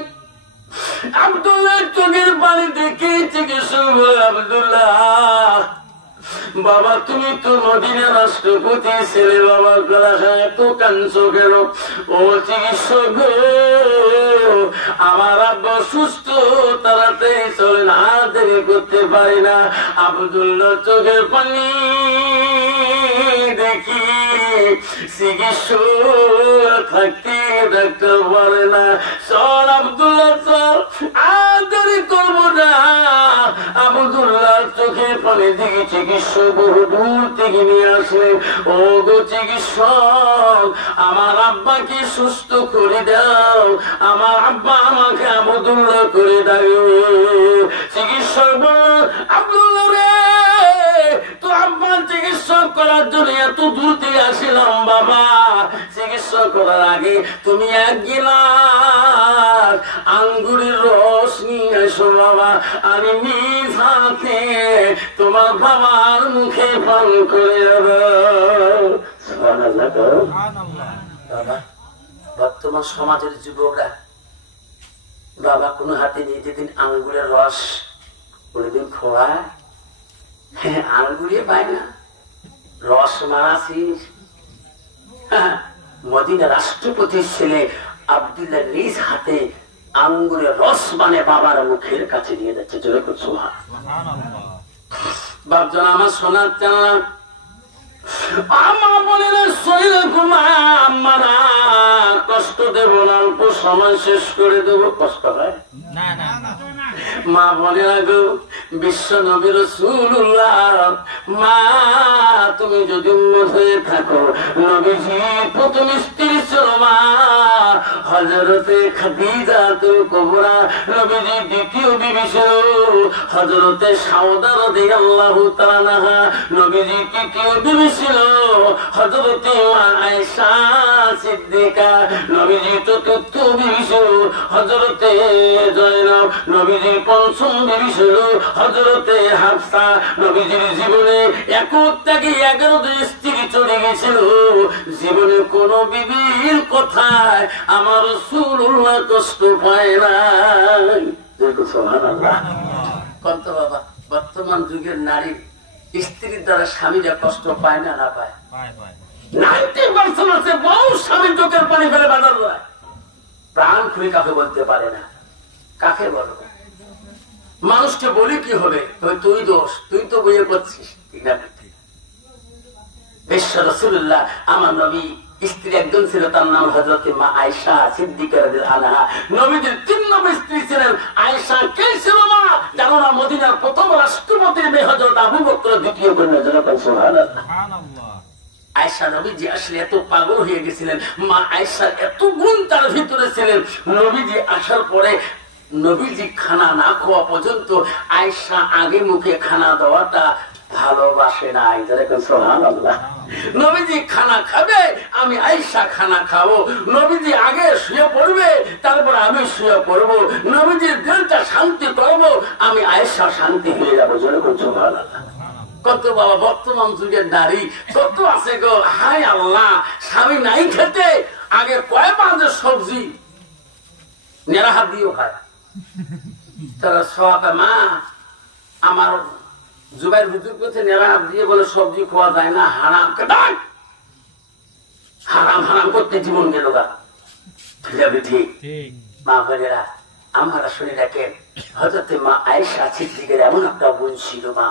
আব্দুল্লাহ চোখের পানি দেখে চিকিৎসক বলে, আব্দুল্লাহ বাবা তুমি তো মদিনা রাষ্ট্রপতি ছেলে, বাবা গলা এত কাঁদছো কেন? ও চিকিৎসক আমার আব্বা সুস্থ, তাড়াতাড়ি চলেন, আর দেরি করতে পারি না। আব্দুল্লাহ চোখের পানি দেখি চিকিৎসক থাকতে ডাক্তার পারে না, চল আব্দুল্লাহ চল, আর দেরি করবো না। আব্দুল্লাহ চোখের পানি দেখি চিকিৎসক বহু দূর থেকে নিয়ে আসলেন। ও গো চিকিৎসক আমার আব্বাকে সুস্থ করে দাও, আমার আব্বা আমাকে আব্দুল্লাহ করে দাও। চিকিৎসক বলল, আব্দুল্লাহ রে তো আব্বার চিকিৎসা করার জন্য এত দূর থেকে আসিলাম বাবা, চিকিৎসা করার আগে তুমি এক গিলাস আঙ্গুরের রস নিয়ে এসো বাবা, আমি নিজ হাতে তোমার বাবার মুখে পান করে বাবা। বর্তমান সমাজের যুবকরা বাবা কোন হাতে নিয়ে যেদিন আঙ্গুরের রস কোনদিন খোয়ায়, আঙ্গুরে পায় না, রস মারাছিস। মদিনা রাষ্ট্রপতির ছেলে আব্দুল্লাহ নিজ হাতে আঙ্গুরের রস মানে বাবার মুখের কাছে নিয়ে যাচ্ছে, জোরে করছো বাপজন আমার সোনার চানা আমার বোনের শরীর ঘুমারা কষ্ট দেব না, অল্প সময় শেষ করে দেব, কষ্ট হয় মা বোনেরা গো, বিশ্ব নবী রাসূলুল্লাহ মা তুমি যদি উম্মত হয়ে থাকো, নবীজি প্রথম স্ত্রী ছিল মা হযরতে খাদিজাতুল কুবরা, নবীজি দ্বিতীয় বিবি ছিল হযরতে সাউদা রাদিয়াল্লাহু তাআলা, নবীজি তৃতীয় বিবি ছিল হযরতে আয়েশা সিদ্দিকা, নবীজি চতুর্থ বিবি ছিল হযরতে জয়নব, নবীজির পঞ্চম বিবি ছিল হযরতে হাফসা। নবীজির জীবনে একক থেকে 11 জন স্ত্রী চলে গেছিল, জীবনে কোন বিবির কথায় আমার রাসূলুল্লাহ কষ্ট পায় নাই। কত বাবা বর্তমান যুগের নারী স্ত্রীর দ্বারা স্বামীরা কষ্ট পায় না, না পায়? 90% আছে বহু স্বামীর চোখের পানি ফেলে বাজার যায়, প্রাণ খুলে কাকে বলতে পারে না। কাকে বলবো? মানুষকে বলি কি হবে, তুই দোষ, তুই তো বইয়ে করছিস। বিশ্ব রাসূলুল্লাহ আমার নবী স্ত্রী একজন ছিল, তার নাম হযরত মা আয়েশা সিদ্দিকা রাদিয়াল্লাহু আনহা। নবীজির 3 নম্বর স্ত্রী ছিলেন আয়েশা। কে ছিল মা? জানো না? মদিনার প্রথম রাষ্ট্রপতির মেয়ে হযরত আবু বকর, দ্বিতীয় কন্যা জনাব সুবহানাল্লাহ। আয়েশা নবীজি আসলে এত পাগল হয়ে গেছিলেন, মা আয়েশার এত গুণ তার ভিতরে ছিলেন। নবীজি আসার পরে নবীজি খানা না খাওয়া পর্যন্ত আয়েশা আগে মুখে খানা দেওয়াটা ভালোবাসে নাই। সুবহানাল্লাহ। নবীজি খানা খাবে, আমি আয়েশা খানা খাবো। নবীজি আগে শুয়ে পড়বে, তারপর আমি শুয়ে পড়বো। নবীজির দিলটা শান্তি করবো, আমি আয়েশা শান্তি হয়ে যাবো। সুবহানাল্লাহ। কত বাবা বর্তমান যুগের নারী কত আছে গো, হায় আল্লাহ, স্বামী নাই খেতে আগে কয় বাজে সবজি নেড়া হাত দিয়েও খায়। তারা সোহাকা মা আমার জুবাইর হুজুর কাছে নেড়া হাত দিয়ে বলে সবজি খাওয়া যায় না, হারাম। হারাম হারাম করতে জীবন গেল গা। ঠিক মা বোনেরা আমরা শুনে রাখেন, হযরত মা আয়েশা সিদ্দিকের এমন একটা বোন ছিল। মা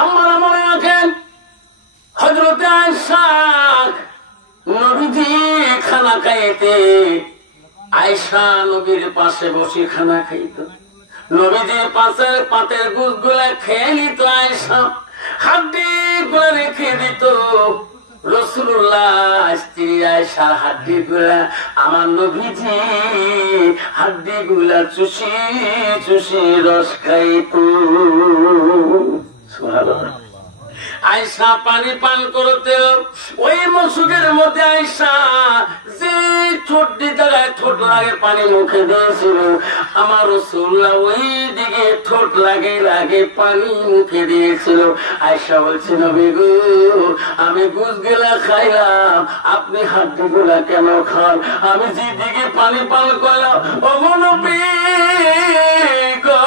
আমরা মনে রাখেন, হযরত আয়েশা নবীজি খানা খাইতে আয়েশা নবীর পাশে বসে খানা খাইত। নবীজির পাশের পাতের গুছ গুলা খেয়ে নিত আয়েশা, হাড্ডি গুলা রেখে দিত। রাসূলুল্লাহ স্ত্রী আয়েশার হাড্ডি গুলা আমার নবীজি হাড্ডি গুলা চুষি চুষি রস খাইত। সুবহানাল্লাহ। আয়েশা পানি পান করতে ওই মসুকের মধ্যে আয়েশা যে ঠোঁট দিতে ঠোঁট লাগে পানি মুখে দিয়েছিল, আমার রাসূলুল্লাহ ওই দিকে ঠোঁট লাগে লাগে পানি মুখে দিয়েছিল। আয়েশা বলছে নবী গো, আমি গুছ গেলা খাইলাম, আপনি হাড্ডি গুলা কেন খান? আমি যেদিকে পানি পান করলাম, ও নবী গো,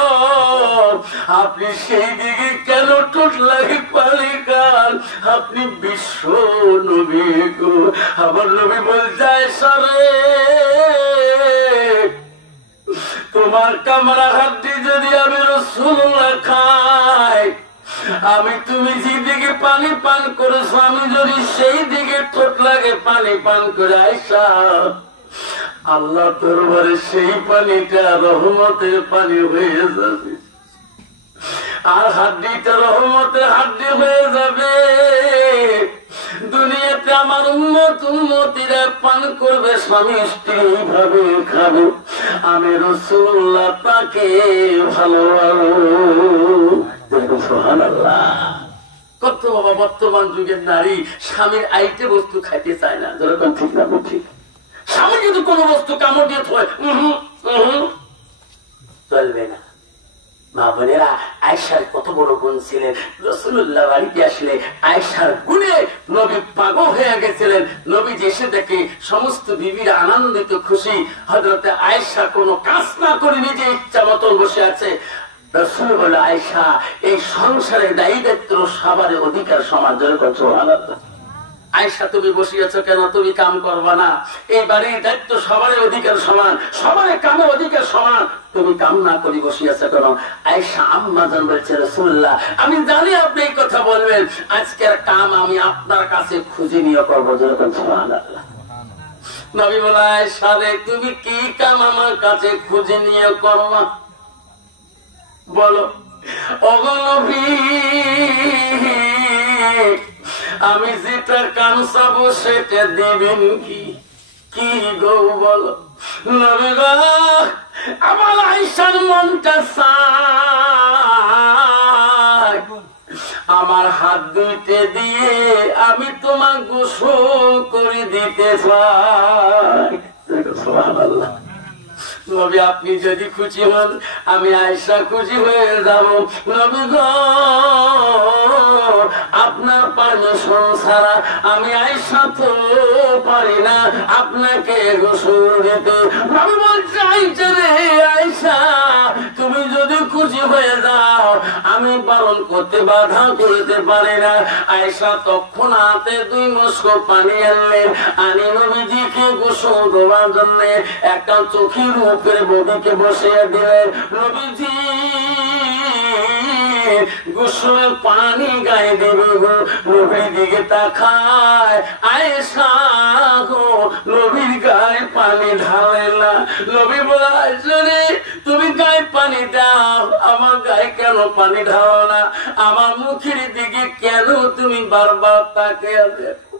আপনি সেই দিকে কেন ঠোঁট লাগে পানি খান? আপনি বিশ্ব নবী গো। আমার নবী বলছে আয়েশা রে, তোমার কামরা হাড্ডি যদি আমি রাসূলুল্লাহ খাই, আমি তুমি যেদিকে পানি পান করেছো, আমি যদি সেই দিকে ঠোঁট লাগে পানি পান করে, আয়েশা আল্লাহ দরবারে সেই পানিটা রহমতের পানি হয়ে যাবে, আর হাড্ডিটা রহমতের হাড্ডি হয়ে যাবে। দুনিয়াতে আমার উম্মতিরা পান করবে, স্বামী স্ত্রী ভাবে খাবে, আমি রাসূলুল্লাহ তাকে ভালোবাসবো। সুবহানাল্লাহ। কত বাবা বর্তমান যুগের নারী স্বামীর আইটে বস্তু খাইতে চায় না। যেরকম ঠিক না ঠিক, স্বামী যদি কোনো বস্তু কামড় দিয়ে থয় চলবে না। মা বোনেরা, আয়েশার কত বড় গুণ ছিলেন। রাসূলুল্লাহ বাড়িতে আসলে আয়েশার গুণে নবী পাগল হয়ে গেছিলেন। নবী এসে দেখে সমস্ত বিবিরা আনন্দিত খুশি। হযরত আয়েশা কোনো কাজ না করে নিজে ইচ্ছা মতন বসে আছে। রাসূল বলে, আয়েশা এই সংসারে দায়ী দায়িত্ব সবার অধিকার সমান। সুবহানাল্লাহ। আয়েশা তুমি বসিয়েছ কেন? তুমি কাম করবা না? এই বাড়ির দায়িত্ব সবার অধিকার সমান, সবার কামের অধিকার সমান, তুমি কাম না করি বসিয়েছ কেন? আয়েশা আম্মা জান বলছে, রাসূলুল্লাহ আমি জানি আপনি এই কথা বলবেন, আজকের কাম আমি আপনার কাছে খুঁজে নিয়ে করবো। সুবহানাল্লাহ। নবী বলে, আয়েশা রে তুমি কি কাম আমার কাছে খুঁজে নিয়ে করবা বলো। ওগো নবী, আমি যেটা কাম চাবো সেটা দিবেন কি? কি গো বলো। নবী গো, আমার আয়েশার মনটা চায় আমার হাত দুইতে দিয়ে আমি তোমার গোসল করে দিতে চাই। সুবহানাল্লাহ। নবী আপনি যদি খুশি হন, আমি আয়েশা খুশি হয়ে যাব। নবী গো, আপনার পারমিশন ছাড়া আমি আয়েশা তো পারি না আপনাকে গোসল দিতে। নবী বলছে, আয়েশা রে আয়েশা, তুমি যদি খুশি হয়ে যাও আমি পালন করতে বাধা করতে পারি না। আয়েশা তখন হাতে 2 মস্কো পানি আনলেন, আনি নবীজিকে গোসল দেওয়ার জন্য একটা চোখের উপরে বডিকে বসিয়ে দিলেন। নবীজি গোসলের পানি গায়ে দেবে গো, নবীর দিকে তাকায় আয়েশা গো, নবীর গায়ে পানি ঢালে না। নবী বলে, আয়েশা রে তুমি গায়ে পানি দাও, আমার গায়ে কেন পানি ঢালো না? আমার মুখের দিকে কেন তুমি বারবার তাকিয়ে দেখো?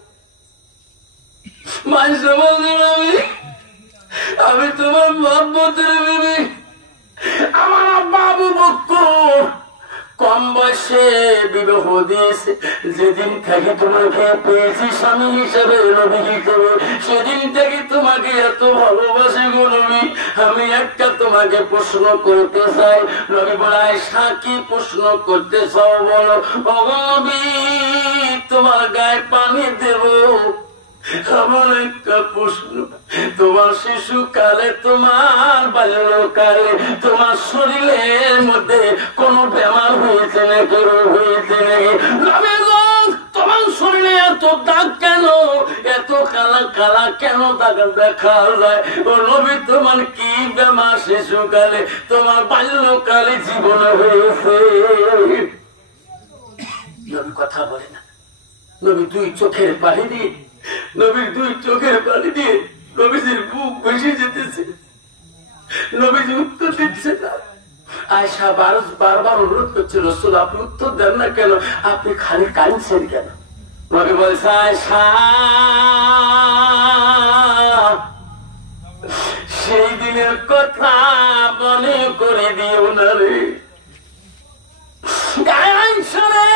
মানুষ বলছে, আমি তোমার মহব্বতের বিবি, আবু বকর কম বয়সে বিবাহ দিয়েছে, যেদিন থেকে তোমাকে পেয়েছি স্বামী হিসেবে, নবী হিসেবে, সেদিন থেকে তোমাকে এত ভালোবাসি গো নবী। আমি একটা তোমাকে প্রশ্ন করতে চাই। নবী বলে, আয়েশা কি প্রশ্ন করতে চাও বলো। ওগো নবী, তোমার গায়ে পানি দেব। আমার একটা প্রশ্ন, তোমার শিশুকালে, তোমার বাল্যকালে তোমার শরীরের মধ্যে কোন বেমার হয়েছে নাকি, রোগ হয়েছে নাকি? নবী গো, তোমার শরীরে এত দাগ কেন, এত কালা কালা কেন দাগ দেখা যায়? ও নবী, তোমার কি বেমার শিশুকালে, তোমার বাল্যকালে জীবনে হয়েছে? নবী কথা বলে না। নবী দুই চোখের পানি দিয়ে, নবীর দুই চোখের পানি দিয়ে নবীজির বুক ভেসে যেতেছে। নবীজি উত্তর দিচ্ছে না। আয়েশা বারবার অনুরোধ করছে, রাসূল আপনি উত্তর দেন না কেন, আপনি খালি কাঁদছেন কেন? নবী বলছে, আয়েশা সেই দিনের কথা মনে করে দিও না রে। আয়েশা রে,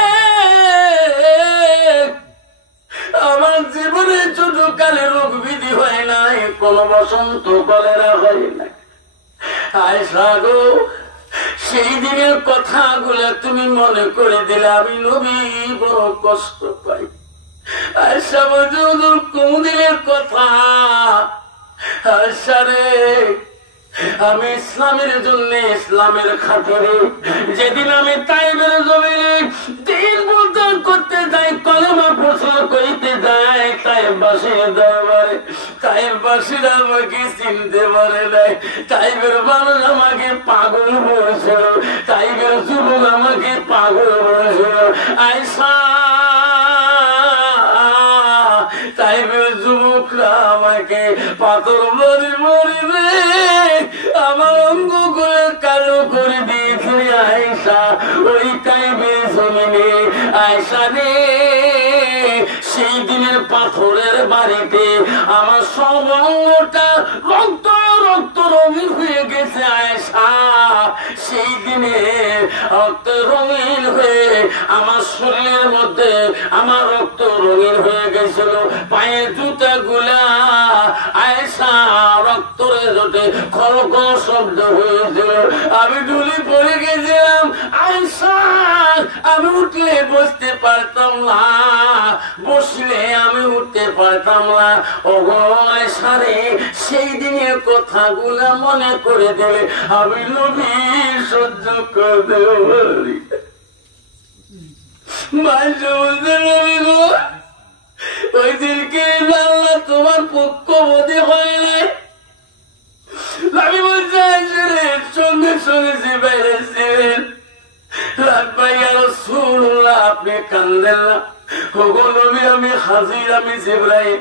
আমার জীবনে ছোটকালে রোগ বিধি হয় নাই, কোন বসন্ত কলেরা হয় নাই। আয়েশা গো, সেই দিনের কথাগুলো তুমি মনে করে দিলে আমি নবী বড় কষ্ট পাই। আয়েশা বলছে, হুজুর কোন দিনের কথা? আয়েশা রে, আমি ইসলামের জন্য, ইসলামের খাতিরে যেদিন আমি তাইবের জমিনে দিন প্রচার করতে যাই, কলেমা প্রচার করিতে যাই, তাইববাসীর দরবারে, তাইববাসীরা আমাকে চিনতে পারে নাই। তাইবের মানুষ আমাকে পাগল বলেছিল, তাইবের যুবক আমাকে পাগল বলেছিল। আয়েশা, তাইবের যুবকরা আমাকে পাথর মরি মরি রে, আমার অঙ্গ করে কালো করে দিয়েছে আয়েশা ওই তাইবের জমিনে। আয়েশা রে, সেই দিনের পাথরের বাড়িতে আমার সব অঙ্গটা রক্ত রক্ত রঙিন হয়ে গেছে। আয়েশা, সেই দিনে রক্ত রঙিন হয়ে আমার শরীরের মধ্যে আমার রক্ত রঙিন হয়ে গেছিল। পায়ে জুতা গুলা আয়েশা রক্তরে জোটে খলখল শব্দ হয়েছিল। আমি ঢুলি পড়ে গেছিলাম। আয়েশা, আমি উঠলে বসতে পারতাম না, বসলে আমি উঠতে পারতাম না। ওগো আয়েশা রে, সেই দিনের কথাগুলা মনে করে দিলে আমি নবী সহ্য করতে পারি। মাঝে মধ্যে নবী গো, ওই দিনকে আল্লাহ তোমার পক্ষবতী হয় নাই। আমি বলছি, সঙ্গে সঙ্গে জিব্রাইল এসেছিলেন। ইয়া রাসূলুল্লাহ, আপনি কান্দেন না। ওগো নবী, আমি হাজির, আমি জিব্রাইল।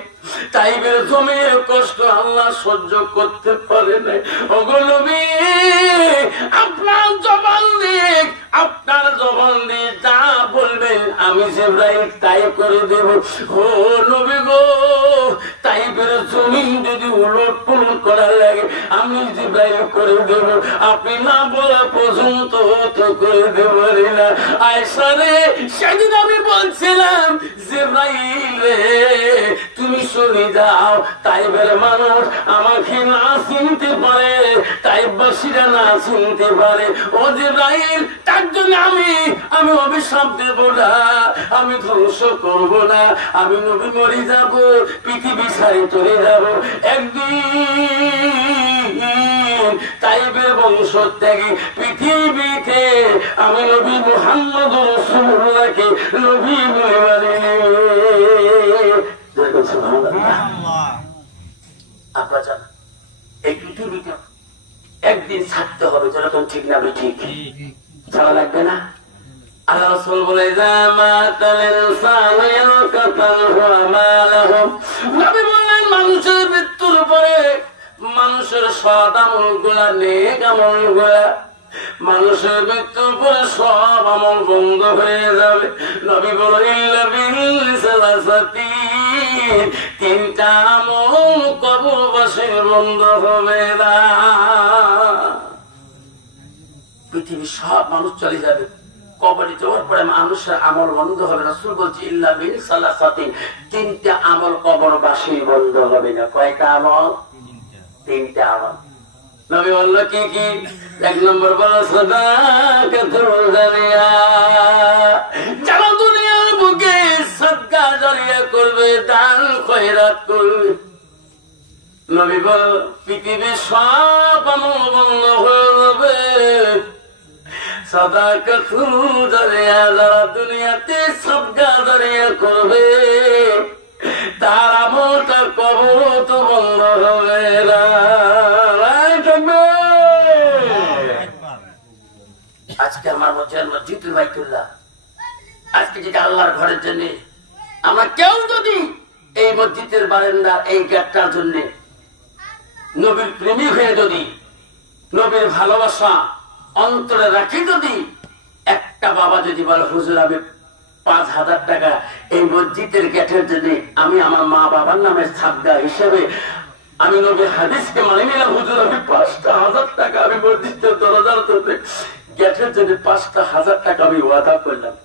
তাইবের জমির কষ্ট আল্লাহ সহ্য করতে পারে নাই। ওগো নবী, আপনার জবান দিয়ে, আপনার জবান দিয়ে যা বলবেন আমি জিব্রাইল তাই করে দেব। ও নবী গো, তাইবের জমিন যদি উলট পুলট করার লাগে আমি জিব্রাইল করে দেব, আপনি না বলা পর্যন্ত তো করে দেব না। আয়েশা রে, সেদিন আমি বলছিলাম জিব্রাইল রে, তুমি চলে যাও, তাইবের মানুষ আমাকে না চিনতে পারে, তাইববাসীরা না চিনতে পারে। ও জিব্রাইল, তার জন্য আমি অভিশাপ দেব না, আমি ধ্বংস করব না, আমি নবী মরে যাব, পৃথিবী ছাড়ি চলে যাব। একদিন তাইবের বংশ থেকে পৃথিবীতে আমি নবী মুহাম্মদ রাসূলুল্লাহকে নবী বলে মানি। আপনারা জানেন, এই পৃথিবীতে একদিন ছাড়তে হবে, যেরকম ঠিক না ঠিক ছাড়া লাগবে না। আল্লাহ রাসূল বলে, নবী বললেন, মানুষের মৃত্যুর পরে মানুষের সৎ আমল গুলা, নেক আমল গুলা, মানুষের মৃত্যুর পরে সব আমল বন্ধ হয়ে যাবে। নবী বলেন, তিনটা আমল কবরবাসীর বন্ধ হবে না। পৃথিবীর সব মানুষ চলে যাবে, কবরে যাওয়ার পরে মানুষের আমল বন্ধ হবে। রাসূল বলছে ইল্লা মিন সালাসাতিন, তিনটা আমল কবরবাসী বন্ধ হবে না। কয়টা আমল? তিনটা আমল। নবী বলল কি কি? এক নম্বর বলো সাদাকাতুল জারিয়া, যারা দুনিয়ার বুকে সদকা জারিয়া করবে, দান খয়রাত করবে। নবী বল পৃথিবীর সব আমল বন্ধ হয়ে যাবে, সাদাকাতুল জারিয়া, যারা দুনিয়াতে সদকা জারিয়া করবে তার আমলটা কবর তো বন্ধ হবে না। আজকে আমার মসজিদুল বাইতুল্লাহ, আজকে যেটা আল্লাহর ঘরের জন্য, আমরা কেউ যদি এই মসজিদের বারান্দা এই গেটটার জন্য নবীর প্রেমিক হয়ে যদি নবীর ভালোবাসা অন্তরে রাখি, যদি একটা বাবা যদি বলে হুজুর আমি 5,000 টাকা এই মসজিদের গেটের জন্য, আমি আমার মা বাবার নামে সাদকা হিসেবে আমি নবীর হাদিসকে মানি নিলাম, হুজুর আমি 5,000 টাকা আমি মসজিদের দরজার গেটের জন্য 5,000 টাকা আমি ওয়াদা করলাম,